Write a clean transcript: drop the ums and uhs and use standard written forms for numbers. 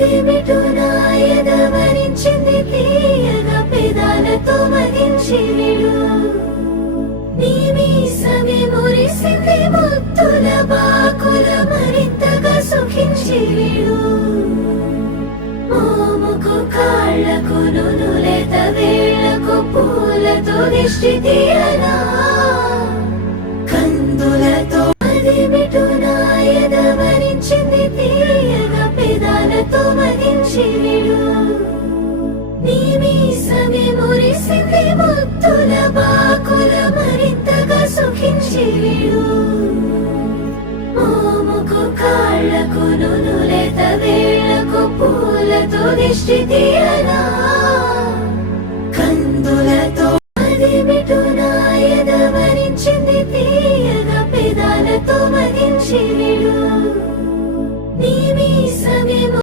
అదేమిటో నా ఎదవరించింది తీయగా పెదాలతో మదించి విడు నీ మీసమే మురిసింది ముత్తుల బాకుల మరింతగా సుఖించి విడు మోముకు కాళ్లకు నునులేత వేళ్లకు పూలతో దిష్టి తీయనా కందులతో అదేమిటో నా ఎదవరించింది తీయగా పెదాలతో మదించి విడు నీ మీసమే మురిసింది ముత్తుల బాకుల మరింతగా సుఖించి విడు మోముకు కాళ్లకు నునులేత వేళ్లకు పూలతో దిష్టి తీయ